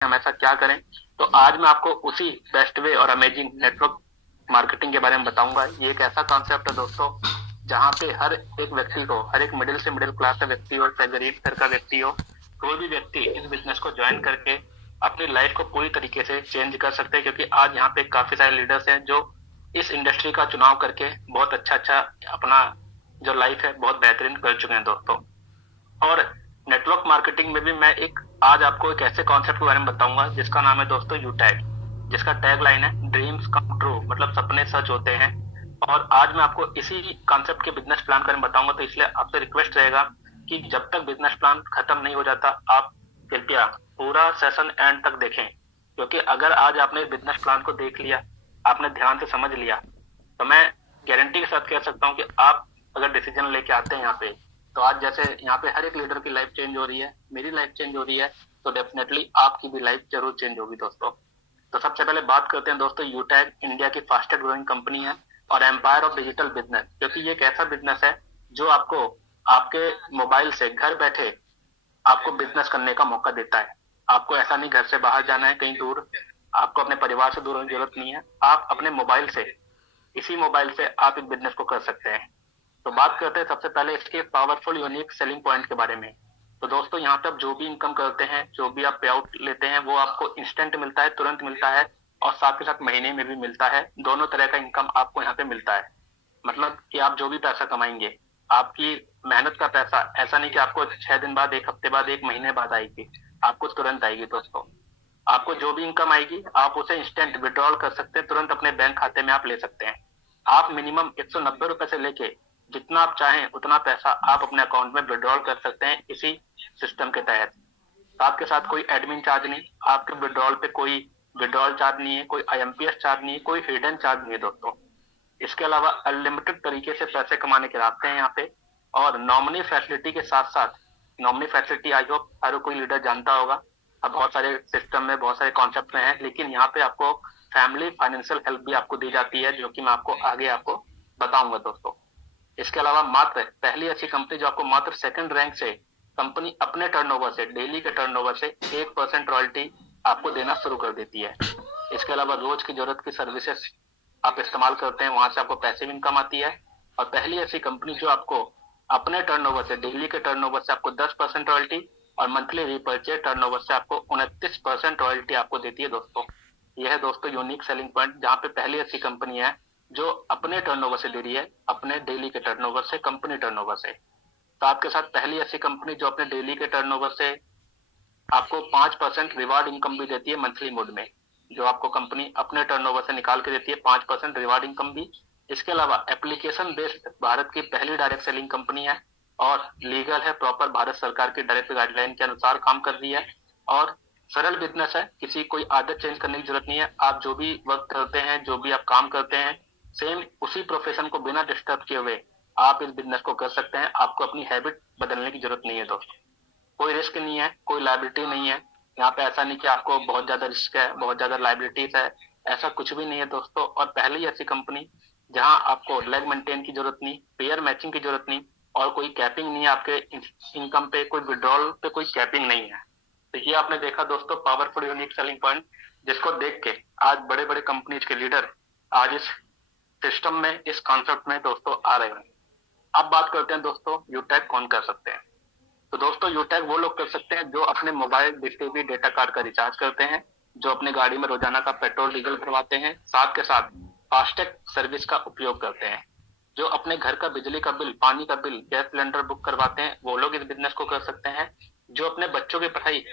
हम ऐसा क्या करें। तो आज मैं आपको उसी बेस्ट वे और अमेजिंग नेटवर्क मार्केटिंग के बारे में बताऊंगा। ये एक ऐसा कॉन्सेप्ट है दोस्तों, जहाँ पे हर एक व्यक्ति को, हर एक मिडिल से मिडिल क्लास का व्यक्ति हो, चाहे गरीब घर का व्यक्ति हो, कोई भी व्यक्ति इस बिजनेस को ज्वाइन करके अपनी लाइफ को पूरी तरीके से चेंज कर सकते हैं। क्योंकि आज यहाँ पे काफी सारे लीडर्स हैं जो इस इंडस्ट्री का चुनाव करके बहुत अच्छा अच्छा अपना जो लाइफ है बहुत बेहतरीन कर चुके हैं दोस्तों। और नेटवर्क मार्केटिंग में भी मैं एक आज आपको एक ऐसे कॉन्सेप्ट के बारे में बताऊंगा जिसका नाम है दोस्तों यू टैग, जिसका टैग लाइन है ड्रीम्स कम ट्रू, मतलब सपने सच होते हैं। और आज मैं आपको इसी कॉन्सेप्ट के बिजनेस प्लान के बारे में बताऊंगा। तो इसलिए आपसे रिक्वेस्ट रहेगा कि जब तक बिजनेस प्लान खत्म नहीं हो जाता आप कृपया पूरा सेशन एंड तक देखें। क्योंकि अगर आज आपने बिजनेस प्लान को देख लिया, आपने ध्यान से समझ लिया, तो मैं गारंटी के साथ कह सकता हूँ कि आप अगर डिसीजन लेके आते हैं यहाँ पे, तो आज जैसे यहाँ पे हर एक लीडर की लाइफ चेंज हो रही है, मेरी लाइफ चेंज हो रही है, तो डेफिनेटली आपकी भी लाइफ जरूर चेंज होगी दोस्तों। तो सबसे पहले बात करते हैं दोस्तों, यूटैग इंडिया की फास्टेस्ट ग्रोइंग कंपनी है और एम्पायर ऑफ डिजिटल बिजनेस। क्योंकि ये एक ऐसा बिजनेस है जो आपको आपके मोबाइल से घर बैठे आपको बिजनेस करने का मौका देता है। आपको ऐसा नहीं घर से बाहर जाना है कहीं दूर, आपको अपने परिवार से दूर होने की जरूरत नहीं है। आप अपने मोबाइल से, इसी मोबाइल से आप इस बिजनेस को कर सकते हैं। तो बात करते हैं सबसे पहले इसके पावरफुल यूनिक सेलिंग पॉइंट के बारे में। तो दोस्तों यहाँ पे आप जो भी इनकम करते हैं, जो भी आप पे आउट लेते हैं, वो आपको इंस्टेंट मिलता है, तुरंत मिलता है, और साथ के साथ महीने में भी मिलता है। दोनों तरह का इनकम आपको यहाँ पे मिलता है। मतलब कि आप जो भी पैसा कमाएंगे, आपकी मेहनत का पैसा ऐसा नहीं कि आपको 6 दिन बाद, एक हफ्ते बाद, एक महीने बाद आएगी, आपको तुरंत आएगी दोस्तों। आपको जो भी इनकम आएगी आप उसे इंस्टेंट विड्रॉल कर सकते हैं, तुरंत अपने बैंक खाते में आप ले सकते हैं। आप मिनिमम 190 रुपए से लेके जितना आप चाहें उतना पैसा आप अपने अकाउंट में विड्रॉल कर सकते हैं इसी सिस्टम के तहत। साथ के साथ कोई एडमिन चार्ज नहीं, आपके विड्रॉल पे कोई विड्रॉल चार्ज नहीं है, कोई आईएमपीएस चार्ज नहीं है, कोई हिडन चार्ज नहीं है दोस्तों। इसके अलावा अनलिमिटेड तरीके से पैसे कमाने के रास्ते हैं यहाँ पे। और नॉमिनी फैसिलिटी के साथ साथ, नॉमिनी फैसिलिटी आई होप हर कोई लीडर जानता होगा। अब बहुत सारे सिस्टम में, बहुत सारे कॉन्सेप्ट में है, लेकिन यहाँ पे आपको फैमिली फाइनेंशियल हेल्प भी आपको दी जाती है, जो कि मैं आपको आगे आपको बताऊंगा दोस्तों। इसके अलावा मात्र पहली ऐसी कंपनी जो आपको मात्र सेकंड रैंक से कंपनी अपने टर्नओवर से, डेली के टर्नओवर से 1% रॉयल्टी आपको देना शुरू कर देती है। इसके अलावा रोज की जरूरत की सर्विसेज आप इस्तेमाल करते हैं, वहां से आपको पैसे भी इनकम आती है। और पहली ऐसी कंपनी जो आपको अपने टर्नओवर से, डेली के टर्नओवर से आपको 10% रॉयल्टी और मंथली रिपर्चेज टर्नओवर से आपको 29% रॉयल्टी आपको देती है दोस्तों। यह है दोस्तों यूनिक सेलिंग पॉइंट, जहां पे पहली ऐसी कंपनी है जो अपने टर्नओवर से दे रही है, अपने डेली के टर्नओवर से, कंपनी टर्नओवर से। तो आपके साथ पहली ऐसी कंपनी जो अपने डेली के टर्नओवर से आपको 5% रिवार्ड इनकम भी देती है मंथली मोड में, जो आपको कंपनी अपने टर्नओवर से निकाल के देती है 5% रिवार्ड इनकम भी। इसके अलावा एप्लीकेशन बेस्ड भारत की पहली डायरेक्ट सेलिंग कंपनी है और लीगल है, प्रॉपर भारत सरकार की डायरेक्ट गाइडलाइन के अनुसार काम कर रही है। और सरल बिजनेस है, किसी कोई आदत चेंज करने की जरूरत नहीं है। आप जो भी वर्क करते हैं, जो भी आप काम करते हैं, सेम उसी प्रोफेशन को बिना डिस्टर्ब किए हुए आप इस बिजनेस को कर सकते हैं। आपको अपनी हैबिट बदलने की जरूरत नहीं है दोस्तों। कोई रिस्क नहीं है, कोई लाइबिलिटी नहीं है। यहाँ पे ऐसा नहीं कि आपको बहुत ज्यादा रिस्क है, बहुत ज्यादा लाइबिलिटीज है, ऐसा कुछ भी नहीं है दोस्तों। और पहली ऐसी कंपनी जहां आपको लेग मेंटेन की जरूरत नहीं, पेयर मैचिंग की जरूरत नहीं, और कोई कैपिंग नहीं है आपके इनकम पे, कोई विड्रॉल पे कोई कैपिंग नहीं है। तो ये आपने देखा दोस्तों पावरफुल यूनिक सेलिंग पॉइंट, जिसको देख के आज बड़े बड़े कंपनीज के लीडर आज इस सिस्टम में, इस कॉन्सेप्ट में दोस्तों आ रहे हैं। अब बात करते हैं दोस्तों यूटैग कौन कर सकते हैं। तो दोस्तों यूटैग वो लोग कर सकते हैं जो अपने mobile dish TV data card का रिचार्ज करते हैं, जो अपने गाड़ी में रोजाना का पेट्रोल डीजल भरवाते हैं, साथ के साथ फास्टैग सर्विस का उपयोग करते हैं, जो अपने घर का बिजली का बिल, पानी का बिल, गैस सिलेंडर बुक करवाते हैं, वो लोग इस बिजनेस को कर सकते हैं। जो अपने बच्चों की पढ़ाई,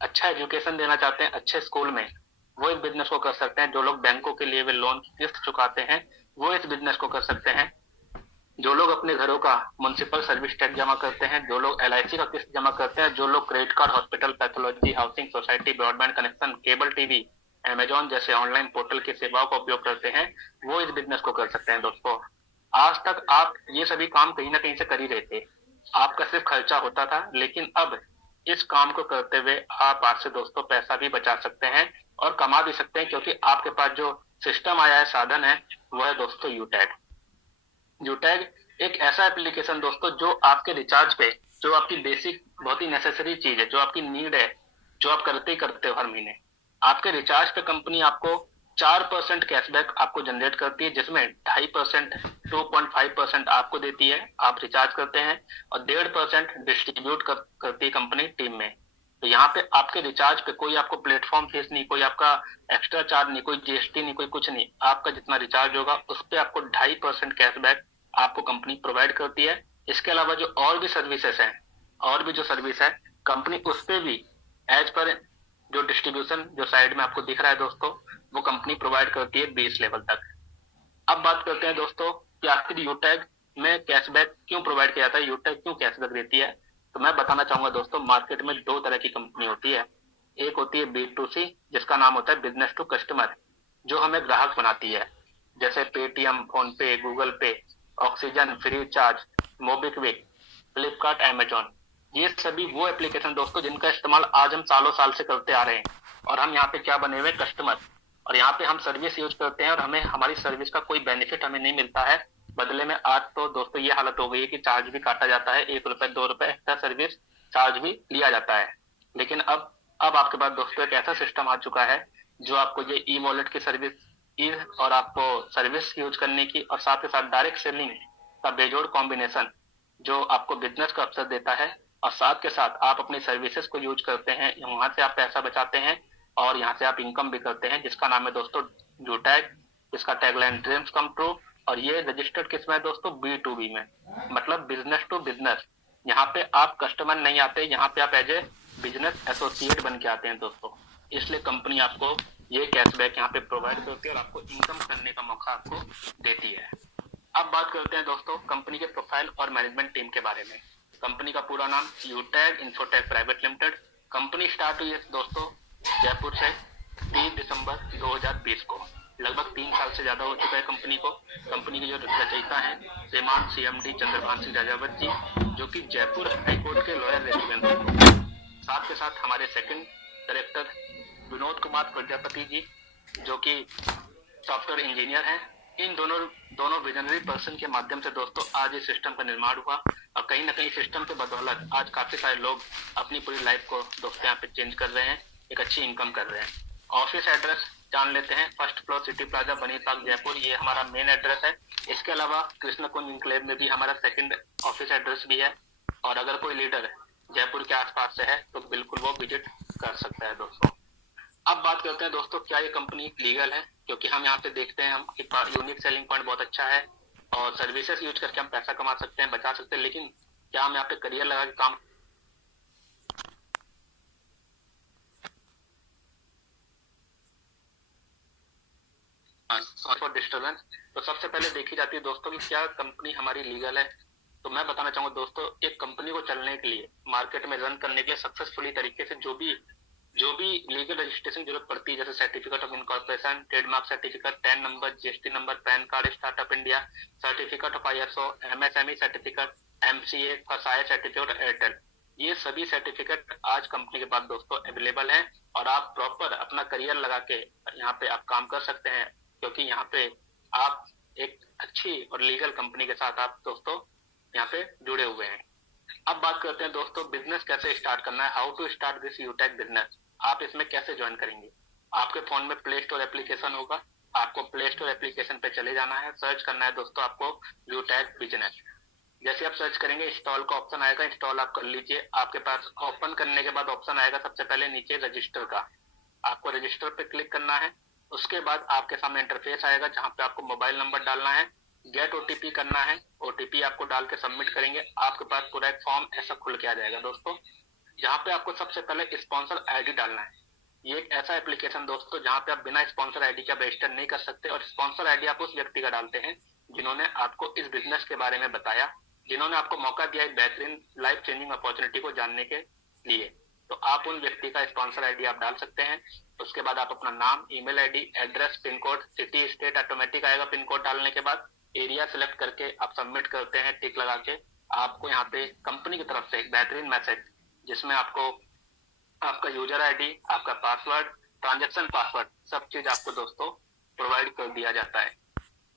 अच्छा एजुकेशन देना चाहते हैं अच्छे स्कूल में, वो इस बिजनेस को कर सकते हैं। जो लोग बैंकों के लिए वे लोन की किस्त चुकाते हैं, वो इस बिजनेस को कर सकते हैं। जो लोग अपने घरों का म्युनिसिपल सर्विस टैक्स जमा करते हैं, जो लोग एलआईसी का किस्त जमा करते हैं, जो लोग credit card, hospital, pathology, housing, society, broadband connection, cable TV, Amazon जैसे ऑनलाइन पोर्टल की सेवाओं का उपयोग करते हैं, वो इस बिजनेस को कर सकते हैं दोस्तों। आज तक आप ये सभी काम कहीं ना कहीं से कर ही रहे थे, आपका सिर्फ खर्चा होता था, लेकिन अब इस काम को करते हुए आप आज से दोस्तों पैसा भी बचा सकते हैं और कमा भी सकते हैं। क्योंकि आपके पास जो सिस्टम आया है, साधन है, वो है दोस्तों यूटैग। यूटैग एक ऐसा एप्लीकेशन दोस्तों जो आपके रिचार्ज पे, जो आपकी बेसिक बहुत ही नेसेसरी चीज है, जो आपकी नीड है, जो आप करते ही करते हो हर महीने। आपके रिचार्ज पे कंपनी आपको 4% कैशबैक आपको जनरेट करती है, जिसमें 2.5%, 2.5% आपको देती है, आप रिचार्ज करते हैं, और 1.5% डिस्ट्रीब्यूट करती है कंपनी टीम में। तो यहाँ पे आपके रिचार्ज पे कोई आपको प्लेटफॉर्म फीस नहीं, कोई आपका एक्स्ट्रा चार्ज नहीं, कोई जीएसटी नहीं, कोई कुछ नहीं। आपका जितना रिचार्ज होगा उस पे आपको 2.5% कैशबैक आपको कंपनी प्रोवाइड करती है। इसके अलावा जो और भी सर्विसेज हैं, और भी जो सर्विस है कंपनी उस पे भी एज पर जो डिस्ट्रीब्यूशन जो साइड में आपको दिख रहा है दोस्तों, वो कंपनी प्रोवाइड करती है 20 लेवल तक। अब बात करते हैं दोस्तों कि आखिर यूटैग में कैशबैक क्यों प्रोवाइड किया जाता है, यूटैग क्यों कैशबैक देती है। तो मैं बताना चाहूंगा दोस्तों, मार्केट में दो तरह की कंपनी होती है। एक होती है B2C, जिसका नाम होता है बिजनेस टू कस्टमर, जो हमें ग्राहक बनाती है, जैसे पेटीएम, फोन पे, गूगल पे, oxygen, free charge, MobiKwik, Flipkart, Amazon. ये सभी वो एप्लीकेशन दोस्तों जिनका इस्तेमाल आज हम सालों साल से करते आ रहे हैं, और हम यहाँ पे क्या बने हुए कस्टमर, और यहाँ पे हम सर्विस यूज करते हैं, और हमें हमारी सर्विस का कोई बेनिफिट हमें नहीं मिलता है। बदले में आज तो दोस्तों ये हालत हो गई है कि चार्ज भी काटा जाता है, 1 रुपए 2 रुपए एक्स्ट्रा सर्विस चार्ज भी लिया जाता है। लेकिन अब आपके पास दोस्तों एक ऐसा सिस्टम आ चुका है जो आपको ये ई वॉलेट की सर्विस और आपको सर्विस यूज करने की, और साथ ही साथ डायरेक्ट सेलिंग का बेजोड़ कॉम्बिनेशन जो आपको बिजनेस का अवसर देता है, और साथ के साथ आप अपनी सर्विसेज को यूज करते हैं, वहां से आप पैसा बचाते हैं, और यहाँ से आप इनकम भी करते हैं, जिसका नाम है दोस्तों यूटैग, जिसका टैगलाइन ड्रीम्स कम ट्रू। और ये रजिस्टर्ड किसमें है दोस्तों, B2B में, मतलब बिजनेस टू बिजनेस। यहाँ पे आप कस्टमर नहीं आते, यहाँ पे आप एज ए बिजनेस एसोसिएट बन के आते हैं दोस्तों। इसलिए कंपनी आपको ये कैशबैक यहाँ पे प्रोवाइड करती है और आपको इनकम करने का मौका आपको देती है। अब बात करते हैं दोस्तों कंपनी के प्रोफाइल और मैनेजमेंट टीम के बारे में। कंपनी का पूरा नाम Utag Infotech Private Limited. Company start हुई है दोस्तों जयपुर से 3 दिसंबर 2020 को। लगभग 3 साल से ज्यादा हो चुका है कंपनी को। कंपनी के जो रचयिता हैं श्रीमान CMD चंद्रभान सिंह राजावत जी, जो कि जयपुर हाईकोर्ट के लॉयर रह चुके हैं। साथ के साथ हमारे सेकंड डायरेक्टर विनोद कुमार प्रजापति जी, जो कि सॉफ्टवेयर इंजीनियर हैं। इन दोनों विजनरी पर्सन के माध्यम से दोस्तों आज इस सिस्टम का निर्माण हुआ, और कहीं ना कहीं सिस्टम के बदौलत आज काफी सारे लोग अपनी पूरी लाइफ को दोस्तों यहाँ पे चेंज कर रहे हैं, एक अच्छी इनकम कर रहे हैं। ऑफिस एड्रेस जान लेते हैं। 1st फ्लोर सिटी प्लाजा, बनी पार्क, जयपुर, ये हमारा मेन एड्रेस है। इसके अलावा कृष्ण कुंज इंक्लेव में भी हमारा सेकंड ऑफिस एड्रेस भी है, और अगर कोई लीडर जयपुर के आसपास से है तो बिल्कुल वो विजिट कर सकता है दोस्तों। अब बात करते हैं दोस्तों क्या ये कंपनी लीगल है, क्योंकि हम यहाँ पे देखते हैं हम यूनिक सेलिंग पॉइंट बहुत अच्छा है, और सर्विसेज यूज करके हम पैसा कमा सकते हैं, बचा सकते हैं, लेकिन क्या हम यहाँ पे करियर लगा के काम फॉर डिस्टर्बेंस। तो सबसे पहले देखी जाती है दोस्तों कि क्या कंपनी हमारी लीगल है। तो मैं बताना चाहूंगा दोस्तों, एक कंपनी को चलने के लिए, मार्केट में रन करने के लिए सक्सेसफुली तरीके से जो भी लीगल रजिस्ट्रेशन जरूरत पड़ती है, जैसे certificate of incorporation, trademark certificate, pan number, GST number, pan card, startup India, certificate of ISO, MSME certificate, MCA, फसाए सर्टिफिकेट, एयरटेल, ये सभी सर्टिफिकेट आज कंपनी के पास दोस्तों अवेलेबल हैं, और आप प्रॉपर अपना करियर लगा के यहाँ पे आप काम कर सकते हैं, क्योंकि यहाँ पे आप एक अच्छी और लीगल कंपनी के साथ आप दोस्तों यहाँ पे जुड़े हुए हैं। अब बात करते हैं दोस्तों बिजनेस कैसे स्टार्ट करना है, how to start this Utag business. आप इसमें कैसे ज्वाइन करेंगे। आपके फोन में प्ले स्टोर एप्लीकेशन होगा, आपको प्ले स्टोर एप्लीकेशन पे चले जाना है, सर्च करना है दोस्तों आपको यूटैग बिजनेस। जैसे आप सर्च करेंगे इंस्टॉल का ऑप्शन आएगा, इंस्टॉल आप कर लीजिए। आपके पास ओपन करने के बाद ऑप्शन आएगा सबसे पहले नीचे रजिस्टर का, आपको रजिस्टर पे क्लिक करना है। उसके बाद आपके सामने इंटरफेस आएगा जहां पे आपको मोबाइल नंबर डालना है, गेट OTP करना है, OTP आपको डाल के सबमिट करेंगे, आपके पास पूरा एक फॉर्म ऐसा खुल के आ जाएगा दोस्तों, जहाँ पे आपको सबसे पहले स्पॉन्सर ID डालना है। ये एक ऐसा एप्लीकेशन दोस्तों जहाँ पे आप बिना स्पॉन्सर ID के रजिस्टर नहीं कर सकते, और स्पॉन्सर ID आप उस व्यक्ति का डालते हैं जिन्होंने आपको इस बिजनेस के बारे में बताया, जिन्होंने आपको मौका दिया एक बेहतरीन लाइफ चेंजिंग अपॉर्चुनिटी को जानने के लिए। तो आप उन व्यक्ति का स्पॉन्सर ID आप डाल सकते हैं। उसके बाद आप अपना नाम, email ID, address, pin code, city, state automatic आएगा पिन कोड डालने के बाद, एरिया सिलेक्ट करके आप सबमिट करते हैं टिक लगा के। आपको यहाँ पे कंपनी की तरफ से एक बेहतरीन मैसेज जिसमें आपको आपका यूजर ID, आपका पासवर्ड, ट्रांजेक्शन पासवर्ड, सब चीज आपको दोस्तों प्रोवाइड कर दिया जाता है।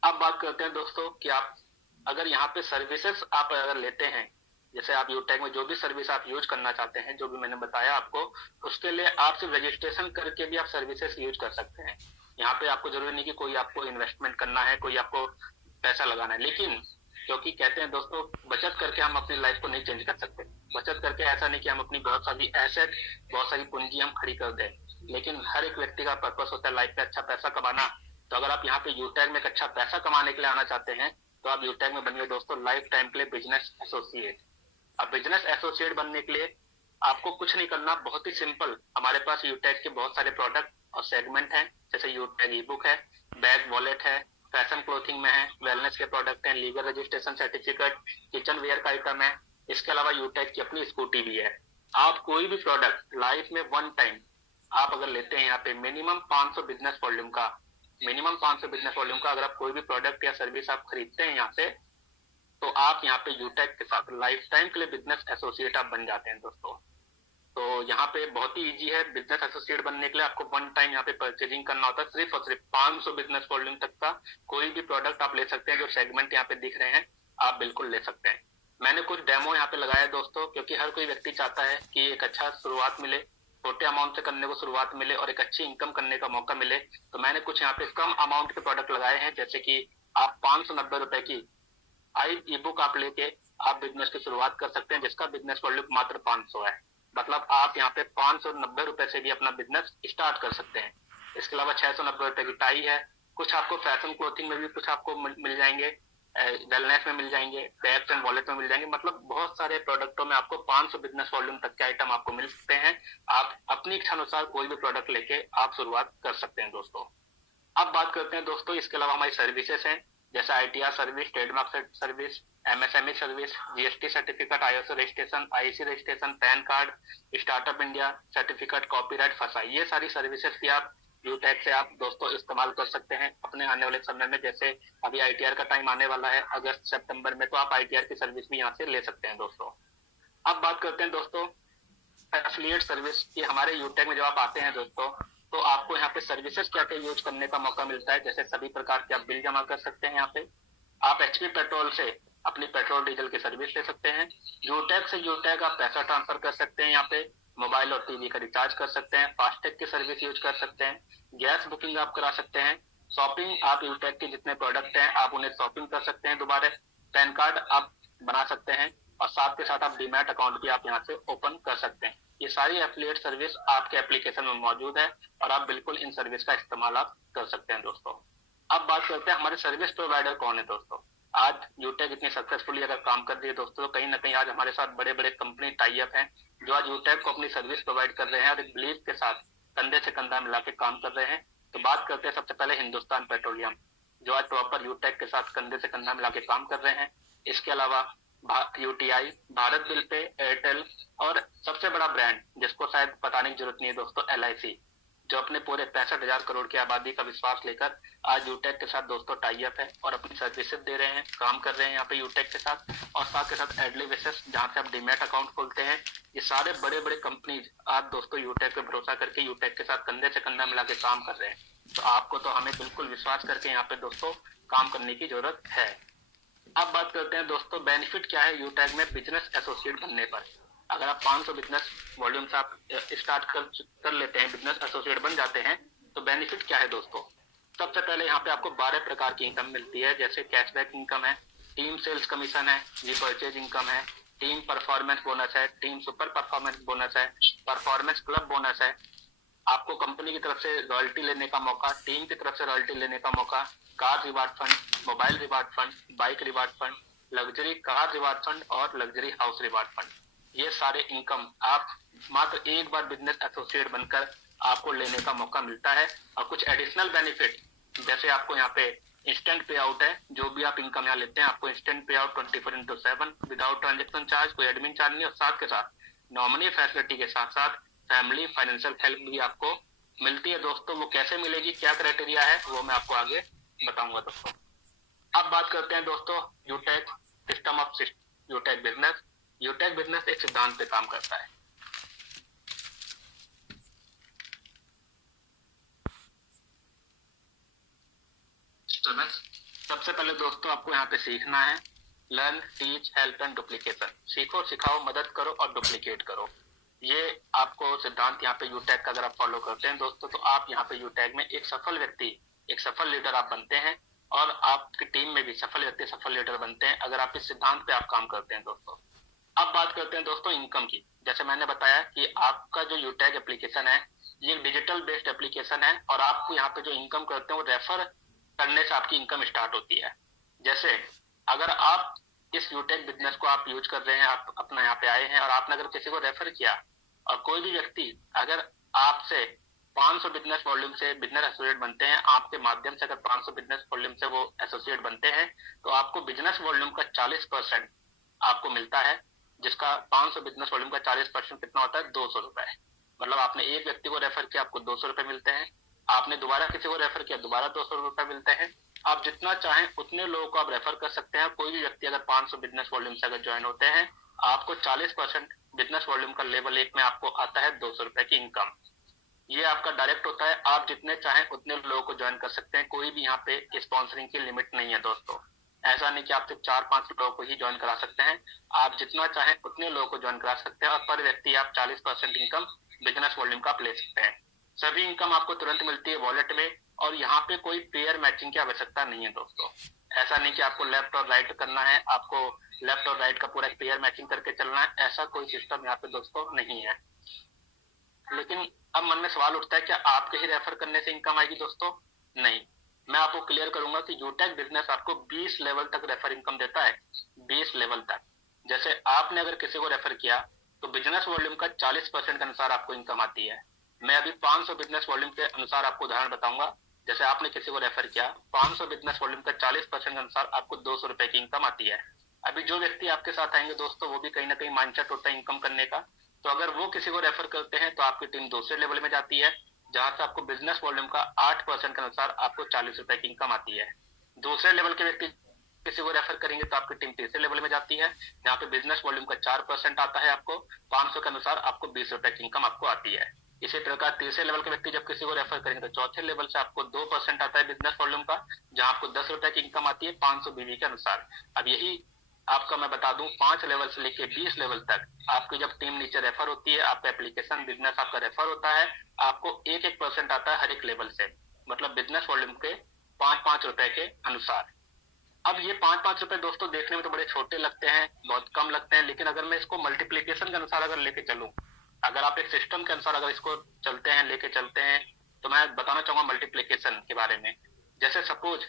अब बात करते हैं दोस्तों कि आप अगर यहाँ पे सर्विसेज आप अगर लेते हैं जैसे आप यूटैग में जो भी सर्विस आप यूज करना चाहते हैं, जो भी मैंने बताया आपको, उसके लिए आप सिर्फ रजिस्ट्रेशन करके भी आप सर्विसेज यूज कर सकते हैं। यहाँ पे आपको जरूरी नहीं कि कोई आपको इन्वेस्टमेंट करना है, कोई आपको पैसा लगाना है। लेकिन क्योंकि कहते हैं दोस्तों, बचत करके हम अपनी लाइफ को नहीं चेंज कर सकते। बचत करके ऐसा नहीं कि हम अपनी बहुत सारी एसेट, बहुत सारी पूंजी हम खड़ी कर दें, लेकिन हर एक व्यक्ति का पर्पस होता है लाइफ में अच्छा पैसा कमाना। तो अगर आप यहाँ पे यूटैग में एक अच्छा पैसा कमाने के लिए आना चाहते हैं, तो आप यूटैग में बनिए दोस्तों लाइफ टाइम के लिए बिजनेस एसोसिएट। अब बिजनेस एसोसिएट बनने के लिए आपको कुछ नहीं करना, बहुत ही सिंपल। हमारे पास यूटैग के बहुत सारे प्रोडक्ट और सेगमेंट हैं, जैसे यूटैग ई बुक है, बैग वॉलेट है, फैशन क्लोथिंग में है, वेलनेस के प्रोडक्ट हैं, legal registration certificate, kitchenware का आइटम है। इसके अलावा यूटैग की अपनी स्कूटी भी है। आप कोई भी प्रोडक्ट लाइफ में वन टाइम आप अगर लेते हैं यहाँ पे मिनिमम 500 बिजनेस वॉल्यूम का, अगर आप कोई भी प्रोडक्ट या सर्विस आप खरीदते हैं यहाँ पे, तो आप यहाँ पे यूटैग के साथ लाइफ टाइम के लिए बिजनेस एसोसिएट आप बन जाते हैं दोस्तों। तो यहाँ पे बहुत ही इजी है बिजनेस एसोसिएट बनने के लिए। आपको वन टाइम यहाँ पे परचेजिंग करना होता है, सिर्फ और सिर्फ 500 बिजनेस वॉल्यूम तक का कोई भी प्रोडक्ट आप ले सकते हैं। जो सेगमेंट यहाँ पे दिख रहे हैं आप बिल्कुल ले सकते हैं। मैंने कुछ डेमो यहाँ पे लगाया दोस्तों, क्योंकि हर कोई व्यक्ति चाहता है कि एक अच्छा शुरुआत मिले, छोटे अमाउंट से करने को शुरुआत मिले और एक अच्छी इनकम करने का मौका मिले। तो मैंने कुछ यहाँ पे कम अमाउंट के प्रोडक्ट लगाए हैं, जैसे कि आप 590 रुपए की ई बुक आप लेके आप बिजनेस की शुरुआत कर सकते हैं, जिसका बिजनेस वॉल्यूम मात्र 500 है। मतलब आप यहाँ पे 590 रुपए से भी अपना बिजनेस स्टार्ट कर सकते हैं। इसके अलावा 690 रुपए की टाई है। कुछ आपको फैशन क्लोथिंग में भी कुछ आपको मिल जाएंगे, वेलनेस में मिल जाएंगे, बैग्स एंड वॉलेट में मिल जाएंगे। मतलब बहुत सारे प्रोडक्टों में आपको 500 बिजनेस वॉल्यूम तक के आइटम आपको मिल सकते हैं। आप अपनी इच्छा अनुसार कोई भी प्रोडक्ट लेके आप शुरुआत कर सकते हैं दोस्तों। अब बात करते हैं दोस्तों, इसके अलावा हमारी सर्विसेज हैं, जैसे ITR service, trademark service, MSME service, GST certificate, ISO registration, IC registration, pan card, startup India certificate, copyright, फसाई, ये सारी सर्विसेज भी आप यूटैग से आप दोस्तों इस्तेमाल कर सकते हैं अपने आने वाले समय में। जैसे अभी ITR का टाइम आने वाला है अगस्त सितंबर में, तो आप ITR की सर्विस भी यहाँ से ले सकते हैं दोस्तों। अब बात करते हैं दोस्तों एफिलिएट सर्विस की। हमारे यूटैग में जब आप आते हैं दोस्तों, तो आपको यहाँ पे सर्विसेज क्या क्या यूज करने का मौका मिलता है। जैसे सभी प्रकार के आप बिल जमा कर सकते हैं यहाँ पे। आप HP पेट्रोल से अपनी पेट्रोल डीजल की सर्विस ले सकते हैं। यूटैग से यूटैग आप पैसा ट्रांसफर कर सकते हैं यहाँ पे। मोबाइल और टीवी का रिचार्ज कर सकते हैं। फास्टैग की सर्विस यूज कर सकते हैं। गैस बुकिंग आप करा सकते हैं। शॉपिंग, आप यूटैग के जितने प्रोडक्ट हैं आप उन्हें शॉपिंग कर सकते हैं दोबारा। पैन कार्ड आप बना सकते हैं और साथ के साथ आप डीमैट अकाउंट भी आप यहाँ से ओपन कर सकते हैं। ये सारी एफिलिएट सर्विस आपके एप्लीकेशन में मौजूद है और आप बिल्कुल इन सर्विस का इस्तेमाल आप कर सकते हैं दोस्तों। अब बात करते हैं हमारे सर्विस प्रोवाइडर कौन है दोस्तों। आज यूटैग इतनी सक्सेसफुली अगर काम कर रही है दोस्तों, तो कहीं ना कहीं आज हमारे साथ बड़े बड़े कंपनी टाई अप हैं जो आज यूटैग को अपनी सर्विस प्रोवाइड कर रहे हैं और एक बिलीव के साथ कंधे से कंधा मिला के काम कर रहे हैं। तो बात करते हैं सबसे पहले हिंदुस्तान पेट्रोलियम, जो आज प्रॉपर यूटैग के साथ कंधे से कंधा मिला के काम कर रहे हैं। इसके अलावा UTI, Bharat bill pay, Airtel और सबसे बड़ा ब्रांड जिसको शायद बताने की जरूरत नहीं है दोस्तों, LIC, जो अपने पूरे 65,000 करोड़ की आबादी का विश्वास लेकर आज यूटैग के साथ दोस्तों टाई अप है और अपनी सर्विसेज दे रहे हैं, काम कर रहे हैं यहाँ पे यूटैग के साथ। और साथ के साथ एडली विसेस, जहाँ से आप डीमैट अकाउंट खोलते हैं। ये सारे बड़े बड़े कंपनीज आज दोस्तों यूटैग पे भरोसा करके यूटैग के साथ कंधे से कंधा मिला के काम कर रहे हैं। तो आपको तो हमें बिल्कुल विश्वास करके यहाँ पे दोस्तों काम करने की जरूरत है। अब बात करते हैं दोस्तों बेनिफिट क्या है यूटैग में बिजनेस एसोसिएट बनने पर। अगर आप 500 बिजनेस वॉल्यूम से आप स्टार्ट कर लेते हैं, बिजनेस एसोसिएट बन जाते हैं, तो बेनिफिट क्या है दोस्तों। सबसे पहले यहाँ पे आपको 12 प्रकार की इनकम मिलती है, जैसे कैशबैक इनकम है, टीम सेल्स कमीशन है, रीपर्चेज इनकम है, टीम परफॉर्मेंस बोनस है, टीम सुपर परफॉर्मेंस बोनस है, परफॉर्मेंस क्लब बोनस है, आपको कंपनी की तरफ से रॉयल्टी लेने का मौका, टीम की तरफ से रॉयल्टी लेने का मौका, car reward fund, mobile reward fund, bike reward fund, luxury car reward fund और लग्जरी हाउस रिवार्ड फंड। ये सारे इनकम आप मात्र एक बार बिजनेस एसोसिएट बनकर आपको लेने का मौका मिलता है। और कुछ एडिशनल बेनिफिट, जैसे आपको यहाँ पे इंस्टेंट पे आउट है, जो भी आप इनकम यहाँ लेते हैं आपको इंस्टेंट पे आउट 24/7 विदाउट ट्रांजेक्शन चार्ज, कोई एडमिन चार्ज नहीं। और साथ के साथ नॉमिनी फैसिलिटी के साथ साथ फैमिली फाइनेंशियल हेल्प भी आपको मिलती है दोस्तों। वो कैसे मिलेगी, क्या क्राइटेरिया है, वो मैं आपको आगे बताऊंगा दोस्तों। अब बात करते हैं दोस्तों यूटैग सिस्टम ऑफ यूटैग बिजनेस। यूटैग बिजनेस एक सिद्धांत पे काम करता है। सबसे पहले दोस्तों आपको यहाँ पे सीखना है learn, teach, help and duplication. सीखो, सिखाओ, मदद करो और डुप्लीकेट करो। ये आपको सिद्धांत यहाँ पे यूटैग का अगर आप फॉलो करते हैं दोस्तों, तो आप यहाँ पे यूटैग में एक सफल व्यक्ति, एक सफल लीडर आप बनते हैं, और आपकी टीम में भी सफल व्यक्ति सफल लीडर बनते हैं अगर आप इस सिद्धांत पे आप काम करते हैं दोस्तों। अब बात करते हैं दोस्तों इनकम की। जैसे मैंने बताया कि आपका जो यूटैग एप्लीकेशन है ये एक डिजिटल बेस्ड एप्लीकेशन है, और आप यहाँ पे जो इनकम करते हैं वो रेफर करने से आपकी इनकम स्टार्ट होती है। जैसे अगर आप इस यूटेक बिजनेस को आप यूज कर रहे हैं, आप अपना यहाँ पे आए हैं और आपने अगर किसी को रेफर किया, और कोई भी व्यक्ति अगर आपसे 500 बिजनेस वॉल्यूम से बिजनेस एसोसिएट बनते हैं, आपके माध्यम से अगर 500 बिजनेस वॉल्यूम से वो एसोसिएट बनते हैं, तो आपको बिजनेस वॉल्यूम का 40% आपको मिलता है, जिसका 500 बिजनेस वॉल्यूम का 40% कितना होता है, 200 रुपए। मतलब आपने एक व्यक्ति को रेफर किया, आपको 200 रुपए मिलते हैं। आपने दोबारा किसी को रेफर किया, दोबारा 200 रुपए मिलते हैं। आप जितना चाहें उतने लोगों को आप रेफर कर सकते हैं। कोई भी व्यक्ति अगर 500 बिजनेस वॉल्यूम से अगर ज्वाइन होते हैं, आपको 40% बिजनेस वॉल्यूम का लेवल 1 में आपको आता है 200 रुपए की इनकम। ये आपका डायरेक्ट होता है, आप जितने चाहें उतने लोगों को ज्वाइन कर सकते हैं। कोई भी यहाँ पे स्पॉन्सरिंग की लिमिट नहीं है दोस्तों। ऐसा नहीं कि आप सिर्फ 4-5 लोगों को ही ज्वाइन करा सकते हैं, आप जितना चाहें उतने लोगों को ज्वाइन करा सकते हैं, और पर व्यक्ति आप 40% इनकम बिजनेस वॉल्यूम का आप ले सकते हैं। सभी इनकम आपको तुरंत मिलती है वॉलेट में, और यहाँ पे कोई पेयर मैचिंग की आवश्यकता नहीं है दोस्तों। ऐसा नहीं कि आपको लेफ्ट और राइट करना है, आपको लेफ्ट और राइट का पूरा पेयर मैचिंग करके चलना है, ऐसा कोई सिस्टम यहाँ पे दोस्तों नहीं है। लेकिन अब मन में सवाल उठता है, क्या आपके ही रेफर करने से इनकम आएगी दोस्तों? नहीं, मैं आपको क्लियर करूंगा कि यूटेक बिजनेस आपको 20 लेवल तक रेफर इनकम देता है, 20 लेवल तक। जैसे आपने अगर किसी को रेफर किया तो बिजनेस वॉल्यूम का 40% के अनुसार आपको इनकम आती है। मैं अभी 500 बिजनेस वॉल्यूम के अनुसार आपको उदाहरण बताऊंगा। जैसे आपने किसी को रेफर किया, 500 बिजनेस वॉल्यूम का 40% के अनुसार आपको 200 रुपए की इनकम आती है। अभी जो व्यक्ति आपके साथ आएंगे दोस्तों, वो भी कहीं ना कहीं माइंडसेट होता है इनकम करने का। तो अगर वो किसी को रेफर करते हैं तो आपकी टीम दूसरे लेवल में जाती है, जहां से आपको बिजनेस वॉल्यूम का 8% के अनुसार आपको 40 रुपए की इनकम आती है। दूसरे लेवल के व्यक्ति किसी को रेफर करेंगे तो आपकी टीम तीसरे लेवल में जाती है, जहाँ पे बिजनेस वॉल्यूम का 4% आता है, आपको 500 के अनुसार आपको 20 रुपए की इनकम आपको आती है। इसी प्रकार तीसरे लेवल के व्यक्ति जब किसी को रेफर करेंगे तो चौथे लेवल से आपको 2% आता है बिजनेस वॉल्यूम का, जहां आपको 10 रुपए की इनकम आती है 500 बीवी के अनुसार। अब यही आपका मैं बता दूं, 5 लेवल से लेके 20 लेवल तक आपकी जब टीम नीचे रेफर होती है, आपका एप्लीकेशन बिजनेस आपका रेफर होता है, आपको 1% आता है हर एक लेवल से, मतलब बिजनेस वॉल्यूम के 5-5 रुपए के अनुसार। अब ये 5-5 रुपए दोस्तों देखने में तो बड़े छोटे लगते हैं, बहुत कम लगते हैं, लेकिन अगर मैं इसको मल्टीप्लीकेशन के अनुसार अगर लेके चलूं, अगर आप एक सिस्टम के अनुसार अगर इसको चलते हैं, लेके चलते हैं, तो मैं बताना चाहूंगा मल्टीप्लीकेशन के बारे में। जैसे सपोज,